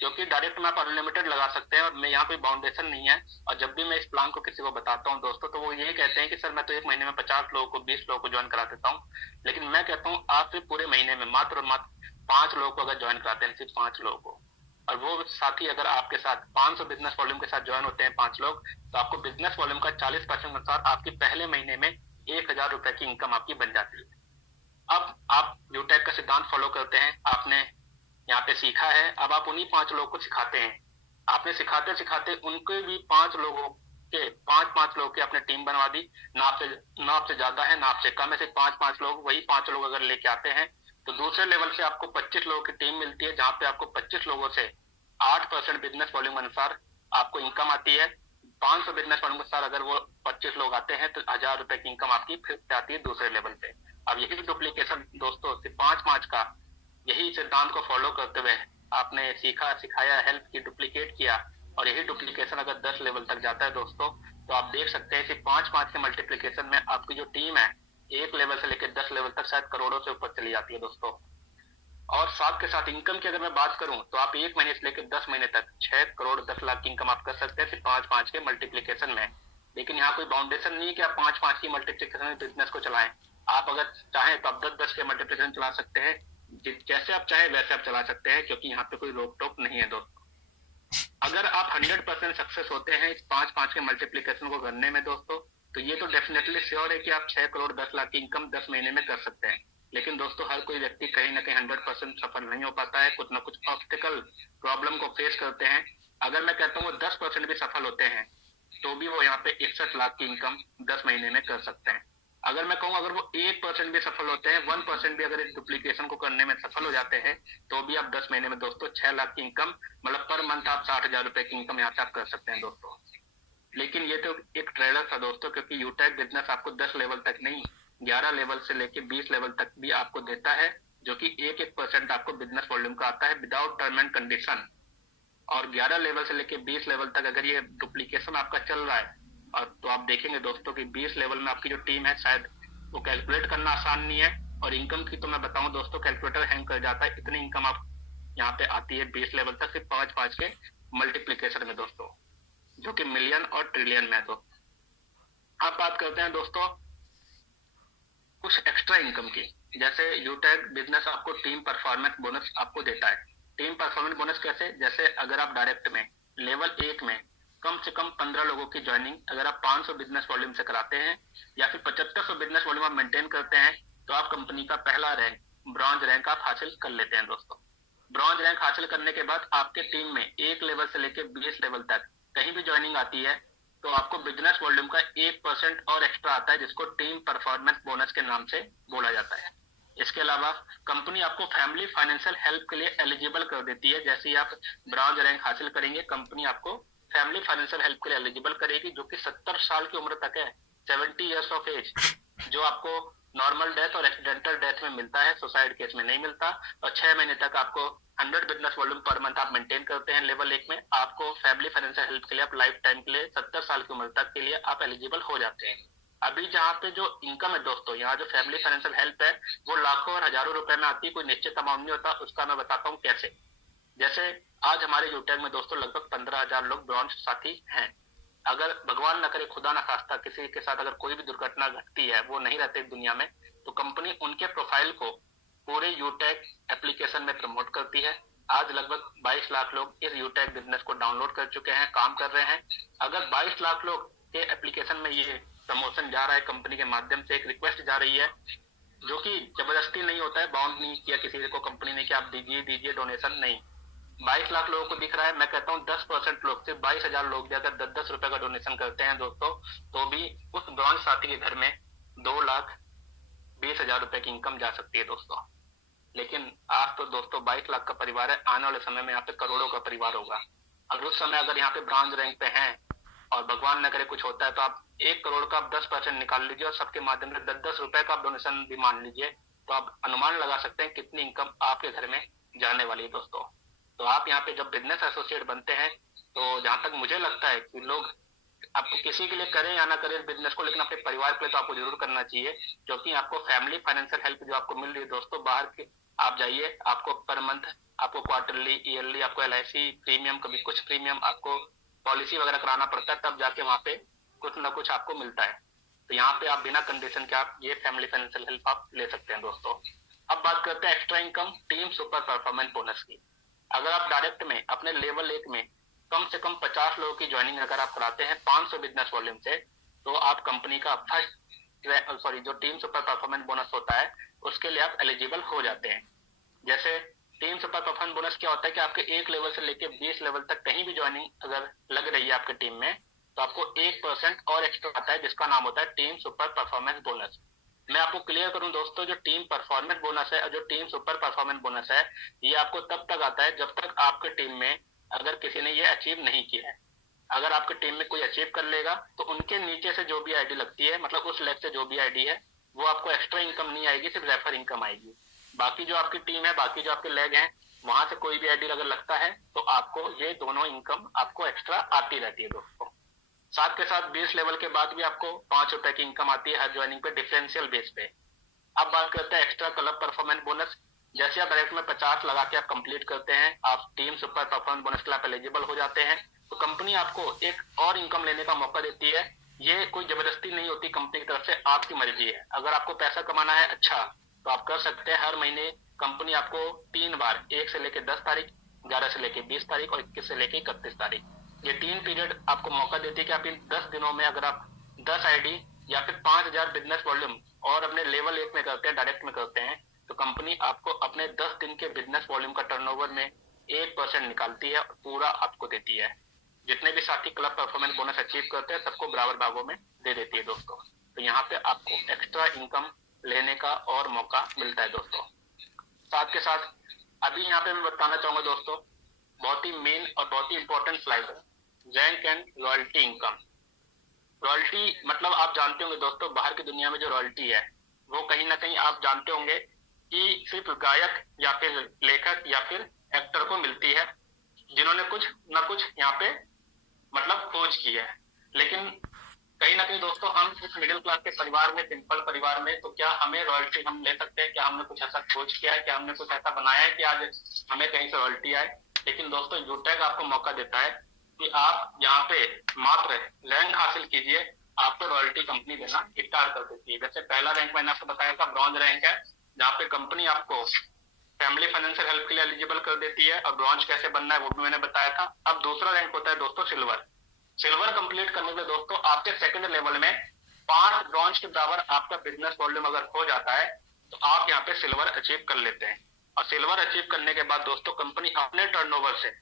क्योंकि डायरेक्ट में आप अनलिमिटेड लगा सकते हैं और मैं यहाँ कोई बाउंडेशन नहीं है, और जब भी मैं इस प्लान को किसी को बताता हूँ दोस्तों, तो वो ये कहते हैं कि सर मैं तो एक महीने में 50 लोगों को 20 लोगों को ज्वाइन करा देता हूँ। लेकिन मैं कहता हूँ आप सिर्फ पूरे महीने में मात्र और मात्र 5 लोगों को अगर ज्वाइन कराते हैं, सिर्फ 5 लोगों को, और वो साथी अगर आपके साथ 500 बिजनेस वॉल्यूम के साथ ज्वाइन होते हैं 5 लोग, तो आपको बिजनेस वॉल्यूम का 40% अनुसार आपकी पहले महीने में 1000 रुपए की इनकम आपकी बन जाती है। अब आप यूटेक का सिद्धांत फॉलो करते हैं, आपने यहाँ पे सीखा है, अब आप उन्हीं 5 लोगों को सिखाते हैं। आपने सिखाते सिखाते उनके भी 5 लोगों के 5-5 लोगों की आपने टीम बनवा दी। ना आपसे ज्यादा है ना आपसे कम है, सिर्फ 5-5 लोग, वही 5 लोग अगर लेके आते हैं तो दूसरे लेवल से आपको 25 लोगों की टीम मिलती है, जहां पे आपको 25 लोगों से 8% बिजनेस वॉल्यूम अनुसार आपको इनकम आती है। 500 बिजनेस वॉल्यूम अनुसार अगर वो 25 लोग आते हैं तो 1000 रुपए की इनकम आपकी फिर से आती है दूसरे लेवल पे। अब यही डुप्लीकेशन दोस्तों सिर्फ 5-5 का यही सिद्धांत को फॉलो करते हुए आपने सीखा, सिखाया, हेल्प की, डुप्लीकेट किया, और यही डुप्लीकेशन अगर 10 लेवल तक जाता है दोस्तों, तो आप देख सकते हैं कि 5-5 के मल्टीप्लीकेशन में आपकी जो टीम है 1 लेवल से लेकर 10 लेवल तक शायद करोड़ों से ऊपर चली जाती है दोस्तों। और साथ के साथ इनकम की अगर मैं बात करूं तो आप 1 महीने से लेकर 10 महीने तक 6 करोड़ 10 लाख की इनकम आप कर सकते हैं सिर्फ 5-5 के मल्टीप्लीकेशन में। लेकिन यहाँ कोई बाउंडेशन नहीं है कि आप 5-5 की मल्टीप्लीकेशन में बिजनेस को चलाएं। आप अगर चाहें तो आप 10-10 के मल्टीप्लीकेशन चला सकते हैं, जैसे आप चाहें वैसे आप चला सकते हैं, क्योंकि यहाँ पे कोई रोक टोक नहीं है दोस्तों। अगर आप 100% सक्सेस होते हैं इस 5-5 के मल्टीप्लीकेशन को करने में दोस्तों, तो ये तो डेफिनेटली श्योर है कि आप 6 करोड़ 10 लाख की इनकम 10 महीने में कर सकते हैं। लेकिन दोस्तों हर कोई व्यक्ति कहीं ना कहीं 100% सफल नहीं हो पाता है, कुछ ना कुछ ऑब्स्टिकल प्रॉब्लम को फेस करते हैं। अगर मैं कहता हूँ वो 10% भी सफल होते हैं तो भी वो यहाँ पे 61 लाख की इनकम 10 महीने में कर सकते हैं। अगर मैं कहूँ अगर वो 1% भी सफल होते हैं, 1% भी अगर इस डुप्लीकेशन को करने में सफल हो जाते हैं, तो भी आप 10 महीने में दोस्तों 6 लाख की इनकम, मतलब पर मंथ आप 60,000 रुपए की इनकम यहाँ से आप कर सकते हैं दोस्तों। लेकिन ये तो एक ट्रेलर था दोस्तों, क्योंकि यूटेक बिजनेस आपको 10 लेवल तक नहीं, 11 लेवल से लेके 20 लेवल तक भी आपको देता है, जो कि 1% आपको बिजनेस वॉल्यूम का आता है विदाउट टर्म एंड कंडीशन। और 11 लेवल से लेके 20 लेवल तक अगर ये डुप्लीकेशन आपका चल रहा है, और तो आप देखेंगे दोस्तों कि 20 लेवल में आपकी जो टीम है शायद वो कैलकुलेट करना आसान नहीं है। और इनकम की तो मैं बताऊं दोस्तों, कैलकुलेटर हैंग कर जाता है, इतनी इनकम आप यहाँ पे आती है 20 लेवल तक, सिर्फ 5 के मल्टीप्लीकेशन में दोस्तों, जो कि मिलियन और ट्रिलियन में है। तो अब बात करते हैं दोस्तों कुछ एक्स्ट्रा इनकम की। जैसे यूटेक बिजनेस आपको टीम परफॉर्मेंस बोनस आपको देता है। टीम परफॉर्मेंस बोनस कैसे? जैसे अगर आप डायरेक्ट में लेवल 1 में कम से कम 15 लोगों की ज्वाइनिंग अगर आप 500 बिजनेस वॉल्यूम से कराते हैं या फिर 7500 बिजनेस वॉल्यूम आप मेंटेन करते हैं, तो आप कंपनी का पहला रैंक, ब्रॉन्ज रैंक आप हासिल कर लेते हैं दोस्तों। ब्रॉन्ज रैंक हासिल करने के बाद आपके टीम में 1 लेवल से लेकर 20 लेवल तक कहीं भी ज्वाइनिंग आती है तो आपको बिजनेस वॉल्यूम का 1% और एक्स्ट्रा आता है, जिसको टीम परफॉर्मेंस बोनस के नाम से बोला जाता है। इसके अलावा कंपनी आपको फैमिली फाइनेंशियल हेल्प के लिए एलिजिबल कर देती है। जैसे ही आप ब्रॉन्ज रैंक हासिल करेंगे, कंपनी आपको फैमिली फाइनेंशियल हेल्प के लिए एलिजिबल करेगी, जो कि 70 साल की उम्र तक है, 70 ईयर्स ऑफ एज, जो आपको नॉर्मल डेथ और एक्सीडेंटल डेथ में मिलता है, सुसाइड केस में नहीं मिलता। और 6 महीने तक आपको 100 बिजनेस वॉल्यूम पर मंथ आप मेंटेन करते हैं लेवल 1 में, आपको फैमिली फाइनेंशियल हेल्प के लिए आप लाइफ टाइम के लिए 70 साल की उम्र तक के लिए आप एलिजिबल हो जाते हैं। अभी जहाँ पे जो इनकम है दोस्तों, यहाँ जो फैमिली फाइनेंशियल हेल्प है वो लाखों और हजारों रुपए में आती है, कोई निश्चित अमाउंट नहीं होता। उसका मैं बताता हूँ कैसे। जैसे आज हमारे यूटेक में दोस्तों लगभग 15,000 लोग ब्रॉन्ज साथी हैं। अगर भगवान न करे, खुदा न खास्ता, किसी के साथ अगर कोई भी दुर्घटना घटती है, वो नहीं रहते दुनिया में, तो कंपनी उनके प्रोफाइल को पूरे यूटेक एप्लीकेशन में प्रमोट करती है। आज लगभग 22 लाख लोग इस यूटेक बिजनेस को डाउनलोड कर चुके हैं, काम कर रहे हैं। अगर 22 लाख लोग के एप्लीकेशन में ये प्रमोशन जा रहा है, कंपनी के माध्यम से एक रिक्वेस्ट जा रही है, जो कि जबरदस्ती नहीं होता है, बाउंड नहीं किया किसी को कंपनी ने कि आप दीजिए डोनेशन, नहीं। 22 लाख लोगों को दिख रहा है। मैं कहता हूँ 10% लोग, सिर्फ 22,000 लोग भी अगर 10-10 रुपए का डोनेशन करते हैं दोस्तों, तो भी उस ब्रॉन्ज साथी के घर में 2,20,000 रुपए की इनकम जा सकती है दोस्तों। लेकिन आज तो दोस्तों 22 लाख का परिवार है, आने वाले समय में यहाँ पे करोड़ों का परिवार होगा। और उस समय अगर यहाँ पे ब्रॉन्ज रैंक पे हैं और भगवान न करे कुछ होता है, तो आप 1 करोड़ का आप 10% निकाल लीजिए और सबके माध्यम से 10-10 रुपए का आप डोनेशन भी मान लीजिए, तो आप अनुमान लगा सकते हैं कितनी इनकम आपके घर में जाने वाली है दोस्तों। तो आप यहाँ पे जब बिजनेस एसोसिएट बनते हैं, तो जहां तक मुझे लगता है कि लोग आप किसी के लिए करें या ना करें बिजनेस को, लेकिन अपने परिवार के लिए तो आपको जरूर करना चाहिए, क्योंकि आपको फैमिली फाइनेंशियल हेल्प जो आपको मिल रही है दोस्तों, बाहर के आप जाइए, आपको पर मंथ, आपको क्वार्टरली, ईयरली, आपको LIC प्रीमियम, कभी कुछ प्रीमियम, आपको पॉलिसी वगैरह कराना पड़ता है, तब जाके वहां पे कुछ ना कुछ आपको मिलता है। तो यहाँ पे आप बिना कंडीशन के आप ये फैमिली फाइनेंशियल हेल्प आप ले सकते हैं दोस्तों। अब बात करते हैं extra income team super performance bonus की। अगर आप डायरेक्ट में अपने लेवल 1 में कम से कम 50 लोगों की ज्वाइनिंग अगर आप कराते हैं 500 बिजनेस वॉल्यूम से, तो आप कंपनी का जो टीम सुपर परफॉर्मेंस बोनस होता है उसके लिए आप एलिजिबल हो जाते हैं। जैसे टीम सुपर परफॉर्मेंस बोनस क्या होता है कि आपके 1 लेवल से लेकर 20 लेवल तक कहीं भी ज्वाइनिंग अगर लग रही है आपकी टीम में, तो आपको 1% और एक्स्ट्रा आता है, जिसका नाम होता है टीम सुपर परफॉर्मेंस बोनस। मैं आपको क्लियर करूं दोस्तों, जो टीम परफॉर्मेंस बोनस है और जो टीम सुपर परफॉर्मेंस बोनस है, ये आपको तब तक आता है जब तक आपके टीम में अगर किसी ने ये अचीव नहीं किया है। अगर आपकी टीम में कोई अचीव कर लेगा, तो उनके नीचे से जो भी आईडी लगती है, मतलब उस लेग से जो भी आईडी है, वो आपको एक्स्ट्रा इनकम नहीं आएगी, सिर्फ रेफर इनकम आएगी। बाकी जो आपकी टीम है, बाकी जो आपके लेग हैं, वहां से कोई भी आईडी अगर लगता है, तो आपको ये दोनों इनकम आपको एक्स्ट्रा आती रहती है दोस्तों। साथ के साथ 20 लेवल के बाद भी आपको 5 रुपए की इनकम आती है हर ज्वाइनिंग पे, डिफरेंशियल बेस पे। अब बात करते हैं एक्स्ट्रा क्लब परफॉर्मेंस बोनस। जैसे आप डायरेक्ट में 50 लगा के आप कंप्लीट करते हैं, आप टीम सुपर परफॉर्मेंस बोनस के लिए आप एलिजिबल हो जाते हैं, तो कंपनी आपको एक और इनकम लेने का मौका देती है। ये कोई जबरदस्ती नहीं होती कंपनी की तरफ से, आपकी मर्जी है। अगर आपको पैसा कमाना है अच्छा, तो आप कर सकते हैं। हर महीने कंपनी आपको 3 बार, 1 से लेकर 10 तारीख, 11 से लेकर 20 तारीख और 21 से लेकर 31 तारीख, ये 3 पीरियड आपको मौका देती है कि आप इन 10 दिनों में अगर आप 10 आईडी या फिर 5,000 बिजनेस वॉल्यूम और अपने लेवल 1 में करते हैं, डायरेक्ट में करते हैं, तो कंपनी आपको अपने 10 दिन के बिजनेस वॉल्यूम का टर्नओवर में 1% निकालती है और पूरा आपको देती है। जितने भी साथी क्लब परफॉर्मेंस बोनस अचीव करते हैं, सबको बराबर भागों में दे देती है दोस्तों। तो यहाँ पे आपको एक्स्ट्रा इनकम लेने का और मौका मिलता है दोस्तों। साथ के साथ अभी यहाँ पे मैं बताना चाहूंगा दोस्तों, बहुत ही मेन और बहुत ही इंपॉर्टेंट स्लाइड है, rank and loyalty income. Royalty मतलब आप जानते होंगे दोस्तों, बाहर की दुनिया में जो रॉयल्टी है वो कहीं ना कहीं आप जानते होंगे कि सिर्फ गायक या फिर लेखक या फिर एक्टर को मिलती है, जिन्होंने कुछ ना कुछ यहाँ पे मतलब खोज की है। लेकिन कहीं ना कहीं दोस्तों हम इस मिडिल क्लास के परिवार में, सिंपल परिवार में, तो क्या हमें रॉयल्टी हम ले सकते हैं? क्या हमने कुछ ऐसा खोज किया है? क्या हमने कुछ ऐसा बनाया है कि आज हमें कहीं से रॉयल्टी आए? लेकिन दोस्तों यूटैग आपको मौका देता है कि आप यहाँ पे मात्र रैंक हासिल कीजिए, आपको रॉयल्टी कंपनी देना स्टार्ट कर देती है। जैसे पहला रैंक मैंने आपको बताया था ब्रॉन्ज रैंक है, जहाँ पे कंपनी आपको फैमिली फाइनेंशियल हेल्प के लिए एलिजिबल कर देती है, और ब्रॉन्ज कैसे बनना है वो भी मैंने बताया था। अब दूसरा रैंक होता है दोस्तों सिल्वर। सिल्वर कंप्लीट करने के लिए दोस्तों आपके सेकंड लेवल में 5 ब्रॉन्ज के बराबर आपका बिजनेस वॉल्यूम अगर हो जाता है तो आप यहाँ पे सिल्वर अचीव कर लेते हैं। और सिल्वर अचीव करने के बाद दोस्तों कंपनी अपने टर्नओवर से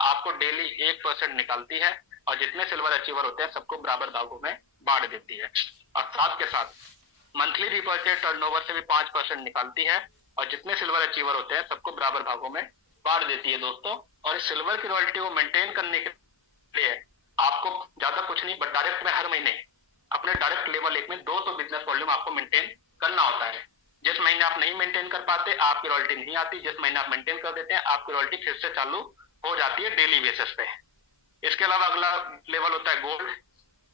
आपको डेली 1% निकालती है, और जितने सिल्वर अचीवर होते हैं सबको बराबर भागों में बांट देती है। और साथ के साथ मंथली रिपर्चेज टर्नओवर से भी 5% निकालती है, और जितने सिल्वर अचीवर होते हैं सबको बराबर भागों में बांट देती है दोस्तों। और इस सिल्वर की रॉयल्टी को मेंटेन करने के लिए आपको ज्यादा कुछ नहीं, बट डायरेक्ट में हर महीने अपने डायरेक्ट लेवल 1 में 200 बिजनेस वॉल्यूम आपको मेंटेन करना होता है। जिस महीने आप नहीं मेंटेन कर पाते आपकी रॉयल्टी नहीं आती, जिस महीने आप मेंटेन कर देते हैं आपकी रॉयल्टी फिर से चालू हो जाती है डेली बेसिस पे। इसके अलावा अगला लेवल होता है गोल्ड।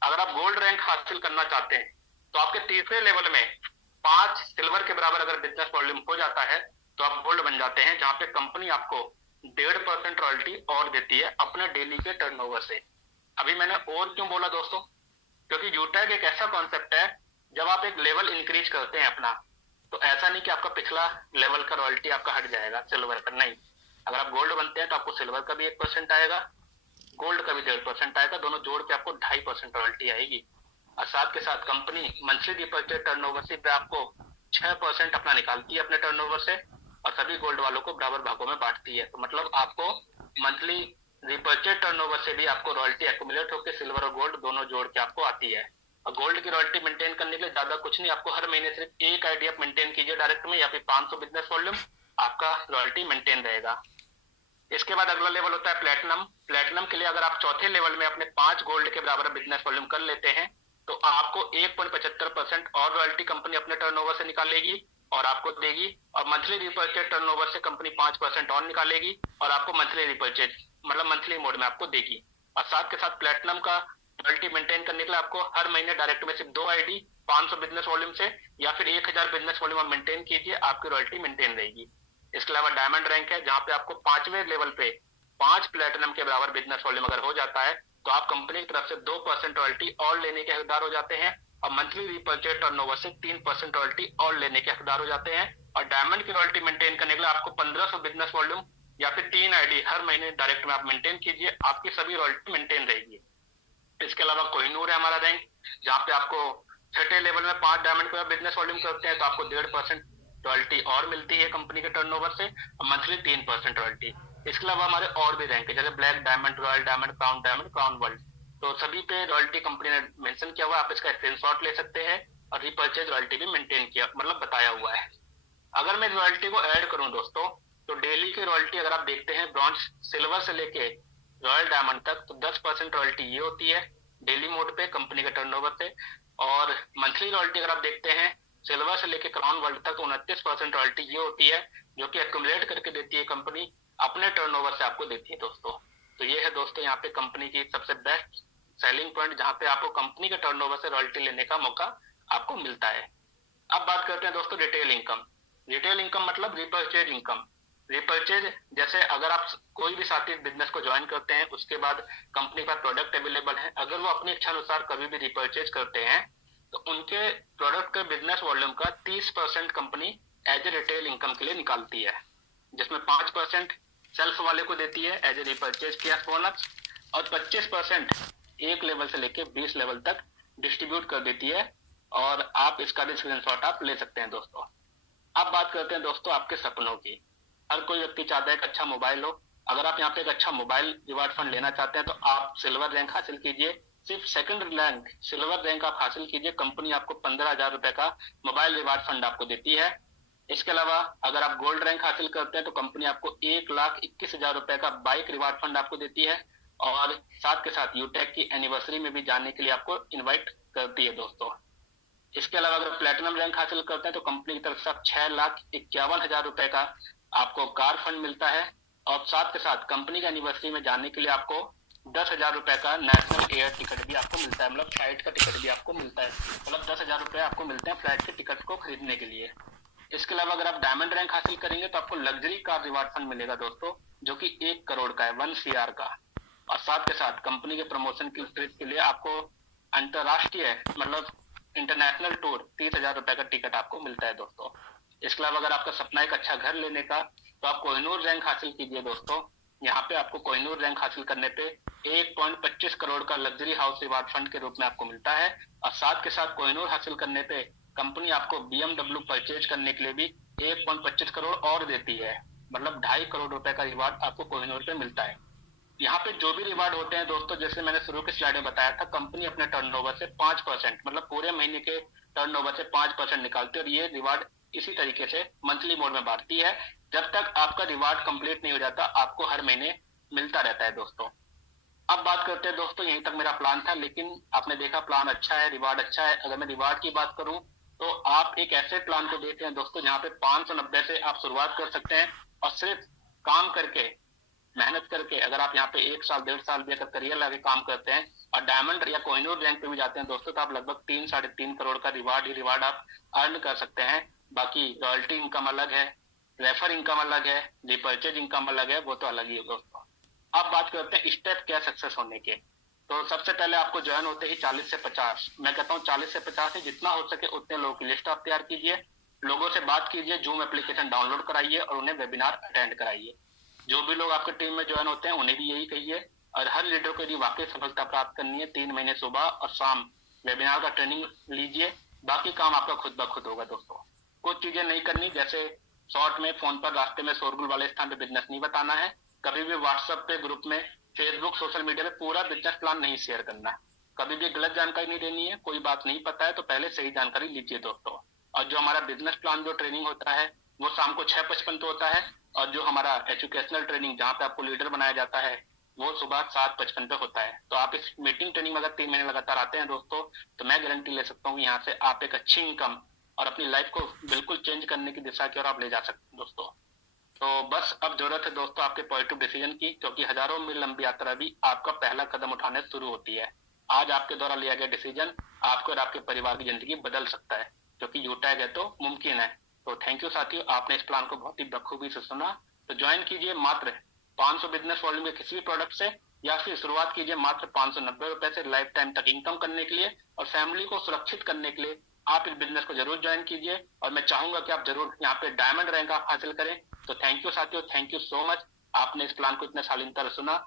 अगर आप गोल्ड रैंक हासिल करना चाहते हैं तो आपके तीसरे लेवल में 5 सिल्वर के बराबर अगर बिजनेस वॉल्यूम हो जाता है तो आप गोल्ड बन जाते हैं, जहां पे कंपनी आपको 1.5% रॉयल्टी और देती है अपने डेली के टर्नओवर से। अभी मैंने और क्यों बोला दोस्तों? क्योंकि यूटैग एक ऐसा कॉन्सेप्ट है, जब आप एक लेवल इंक्रीज करते हैं अपना, तो ऐसा नहीं कि आपका पिछला लेवल का रॉयल्टी आपका हट जाएगा सिल्वर का, नहीं। अगर आप गोल्ड बनते हैं तो आपको सिल्वर का भी 1% आएगा, गोल्ड का भी 1.5% आएगा, दोनों जोड़ के आपको 2.5% रॉयल्टी आएगी। और साथ के साथ कंपनी मंथली रिपर्चेज टर्नओवर से पे आपको 6% अपना निकालती है अपने टर्नओवर से, और सभी गोल्ड वालों को बराबर भागों में बांटती है। तो मतलब आपको मंथली रिपर्चेज टर्नओवर से भी आपको रॉयल्टी एक्यूमुलेट होकर सिल्वर और गोल्ड दोनों जोड़ के आपको आती है। और गोल्ड की रॉयल्टी मेंटेन करने के लिए ज्यादा कुछ नहीं, आपको हर महीने सिर्फ एक आईडी आप मेंटेन कीजिए डायरेक्ट में, या फिर 500 बिजनेस वॉल्यूम, आपका रॉयल्टी मेंटेन रहेगा। इसके बाद अगला लेवल होता है प्लेटिनम। प्लेटिनम के लिए अगर आप चौथे लेवल में अपने 5 गोल्ड के बराबर बिजनेस वॉल्यूम कर लेते हैं तो आपको 1.75% और रॉयल्टी कंपनी अपने टर्नओवर से निकालेगी और आपको देगी, और मंथली रिपर्चेज टर्नओवर से कंपनी 5% और निकालेगी और आपको मंथली रिपर्चेज मतलब मंथली मोड में आपको देगी। और साथ के साथ प्लेटिनम का रॉयल्टी मेंटेन करने के लिए आपको हर महीने डायरेक्ट में सिर्फ 2 आईडी 500 बिजनेस वॉल्यूम से या फिर 1000 बिजनेस वॉल्यूम आप मेंटेन कीजिए, आपकी रॉयल्टी मेंटेन रहेगी। इसके अलावा डायमंड रैंक है, जहां पे आपको 5वें लेवल पे 5 प्लेटिनम के बराबर बिजनेस वॉल्यूम अगर हो जाता है तो आप कंपनी की तरफ से 2% रॉयल्टी और लेने के हकदार हो जाते हैं, और मंथली रिपर्चेज टर्नओवर से 3% रॉयल्टी और लेने के हकदार हो जाते हैं। और डायमंड की रॉयल्टी मेंटेन करने के लिए आपको 1500 बिजनेस वॉल्यूम या फिर 3 आईडी हर महीने डायरेक्ट में आप मेंटेन कीजिए, आपकी सभी रॉयल्टी मेंटेन रहेगी। इसके अलावा कोहिनूर है हमारा रैंक, जहां पे आपको छठे लेवल में 5 डायमंड का बिजनेस वॉल्यूम करते हैं तो आपको 1.5% रॉयल्टी और मिलती है कंपनी के टर्नओवर से, और मंथली 3% रॉयल्टी। इसके अलावा हमारे और भी रैंक है, जैसे black diamond, royal diamond, crown world, तो सभी पे रॉयल्टी कंपनी ने मेंशन किया हुआ है, आप इसका स्क्रीनशॉट ले सकते हैं, और रिपर्चेज रॉयल्टी भी मेंटेन किया मतलब बताया हुआ है। अगर मैं रॉयल्टी को ऐड करूं दोस्तों तो डेली की रॉयल्टी अगर आप देखते हैं ब्रॉन्ज सिल्वर से लेके रॉयल डायमंड तक तो 10% रॉयल्टी ये होती है डेली मोड पे कंपनी के टर्नओवर से, और मंथली रॉयल्टी अगर आप देखते हैं सिल्वर से लेके क्राउन वर्ल्ड तक तो 29% रॉयल्टी ये होती है, जो कि एक्यूमुलेट करके देती है कंपनी अपने टर्नओवर से आपको देती है दोस्तों। तो ये है दोस्तों यहाँ पे कंपनी की सबसे बेस्ट सेलिंग पॉइंट, जहां पे आपको कंपनी के टर्नओवर से रॉयल्टी लेने का मौका आपको मिलता है। अब बात करते हैं दोस्तों रिटेल इनकम। रिटेल इनकम मतलब रिपर्चेज इनकम। रिपर्चेज जैसे अगर आप कोई भी साथी बिजनेस को ज्वाइन करते हैं, उसके बाद कंपनी का प्रोडक्ट अवेलेबल है, अगर वो अपनी इच्छा अनुसार कभी भी रिपर्चेज करते हैं तो उनके प्रोडक्ट के बिजनेस वॉल्यूम का 30% company as a retail income के लिए निकालती है, जिसमें 5% सेल्फ वाले को देती है as a repurchase cash bonus, और 25% एक लेवल से लेके 20 लेवल तक डिस्ट्रीब्यूट कर देती है। और आप इसका भी स्क्रीनशॉट आप ले सकते हैं दोस्तों। अब बात करते हैं दोस्तों आपके सपनों की। हर कोई व्यक्ति चाहता है एक अच्छा मोबाइल हो। अगर आप यहाँ पे एक अच्छा मोबाइल रिवार्ड फंड लेना चाहते हैं तो आप सिल्वर रैंक हासिल कीजिए, सिर्फ सेकंड रैंक सिल्वर रैंक आप हासिल कीजिए, कंपनी आपको 15,000 रुपए का मोबाइल रिवार्ड फंड आपको देती है। इसके अलावा अगर आप गोल्ड रैंक हासिल करते हैं तो कंपनी आपको 1,21,000 रुपए का बाइक रिवार्ड फंड आपको देती है, और साथ के साथ यूटेक की एनिवर्सरी में भी जाने के लिए आपको इनवाइट करती है दोस्तों। इसके अलावा अगर प्लेटिनम रैंक हासिल करते हैं तो कंपनी की तरफ से 6,51,000 रुपए का आपको कार फंड मिलता है, और साथ के साथ कंपनी की एनिवर्सरी में जाने के लिए आपको 10,000 रुपए का नेशनल एयर टिकट भी आपको मिलता है, मतलब फ्लाइट का टिकट भी आपको मिलता है, मतलब 10,000 रुपए आपको मिलते हैं फ्लाइट के टिकट को खरीदने के लिए। इसके अलावा अगर आप डायमंड रैंक हासिल करेंगे तो आपको लग्जरी कार रिवार्ड फंड मिलेगा दोस्तों, जो कि 1 करोड़ का है, 1 CR का। और साथ के साथ कंपनी के प्रमोशन की ट्रिप के लिए आपको अंतरराष्ट्रीय मतलब इंटरनेशनल टूर 30,000 रुपए का टिकट आपको मिलता है दोस्तों। इसके अलावा अगर आपका सपना एक अच्छा घर लेने का, तो आप कोहिनूर रैंक हासिल कीजिए दोस्तों। यहाँ पे आपको कोहिनूर रैंक हासिल करने पे 1.25 करोड़ का लग्जरी हाउस रिवार्ड फंड के रूप में आपको मिलता है, और साथ के साथ कोहिनूर हासिल करने पे कंपनी आपको BMW परचेज करने के लिए भी 1.25 करोड़ और देती है, मतलब 2.5 करोड़ रुपए का रिवार्ड आपको कोहिनूर पे मिलता है। यहाँ पे जो भी रिवार्ड होते हैं दोस्तों, जैसे मैंने शुरू की स्लाइड में बताया था, कंपनी अपने टर्नओवर से 5%, मतलब पूरे महीने के टर्नओवर से 5% निकालती है, और ये रिवार्ड इसी तरीके से मंथली मोड में बांटती है। जब तक आपका रिवार्ड कंप्लीट नहीं हो जाता, आपको हर महीने मिलता रहता है दोस्तों। अब बात करते हैं दोस्तों, यहीं तक मेरा प्लान था, लेकिन आपने देखा प्लान अच्छा है, रिवार्ड अच्छा है। अगर मैं रिवार्ड की बात करूं तो आप एक ऐसे प्लान को देख रहे हैं दोस्तों जहां पे 590 से आप शुरुआत कर सकते हैं, और सिर्फ काम करके, मेहनत करके अगर आप यहाँ पे 1 साल 1.5 साल भी अगर करियर लगे काम करते हैं और डायमंड या कोहिनूर रैंक पे भी जाते हैं दोस्तों, तो आप लगभग 3-3.5 करोड़ का रिवार्ड आप अर्न कर सकते हैं। बाकी रॉयल्टी इनकम अलग है, रेफर इनकम अलग है, रिपर्चेज इनकम अलग है, वो तो अलग ही है दोस्तों। अब बात करते हैं स्टेप क्या सक्सेस होने के। तो सबसे पहले आपको ज्वाइन होते ही 40 से 50, मैं कहता हूँ 40 से 50 ही जितना हो सके उतने लोगों की लिस्ट आप तैयार कीजिए, लोगों से बात कीजिए, जूम एप्लीकेशन डाउनलोड कराइए और उन्हें वेबिनार अटेंड कराइए। जो भी लोग आपके टीम में ज्वाइन होते हैं उन्हें भी यही कहिए, और हर लीडर को यदि वाकई सफलता प्राप्त करनी है 3 महीने सुबह और शाम वेबिनार का ट्रेनिंग लीजिए, बाकी काम आपका खुद ब खुद होगा दोस्तों। कुछ चीजें नहीं करनी, जैसे शॉर्ट में फोन पर रास्ते में शोरगुल वाले स्थान पे बिजनेस नहीं बताना है, कभी भी व्हाट्सएप पे ग्रुप में, फेसबुक सोशल मीडिया पे पूरा बिजनेस प्लान नहीं शेयर करना, कभी भी गलत जानकारी नहीं देनी है। कोई बात नहीं पता है तो पहले सही जानकारी लीजिए दोस्तों। और जो हमारा बिजनेस प्लान जो ट्रेनिंग होता है वो शाम को 6:55 पे होता है, और जो हमारा एजुकेशनल ट्रेनिंग जहाँ पे आपको लीडर बनाया जाता है वो सुबह 7:55 पे होता है। तो आप इस मीटिंग ट्रेनिंग में अगर 3 महीने लगातार आते हैं दोस्तों, तो मैं गारंटी ले सकता हूँ यहाँ से आप एक अच्छी इनकम और अपनी लाइफ को बिल्कुल चेंज करने की दिशा की ओर आप ले जा सकते हैं दोस्तों। तो बस अब जरूरत है दोस्तों आपके पॉजिटिव डिसीजन की, क्योंकि हजारों मील लंबी यात्रा भी आपका पहला कदम उठाने से शुरू होती है। आज आपके द्वारा लिया गया डिसीजन आपको और आपके परिवार की जिंदगी बदल सकता है, क्योंकि यूटैग है तो मुमकिन है। तो थैंक यू साथियों, आपने इस प्लान को बहुत ही बखूबी से सुना। तो ज्वाइन कीजिए मात्र 500 बिजनेस वॉल्यूम के किसी भी प्रोडक्ट से, या फिर शुरुआत कीजिए मात्र 590 रुपए से लाइफ टाइम तक इनकम करने के लिए और फैमिली को सुरक्षित करने के लिए आप इस बिजनेस को जरूर ज्वाइन कीजिए, और मैं चाहूंगा कि आप जरूर यहाँ पे डायमंड रैंक आप हासिल करें। तो थैंक यू साथियों, थैंक यू सो मच, आपने इस प्लान को इतने सालों तक सुना।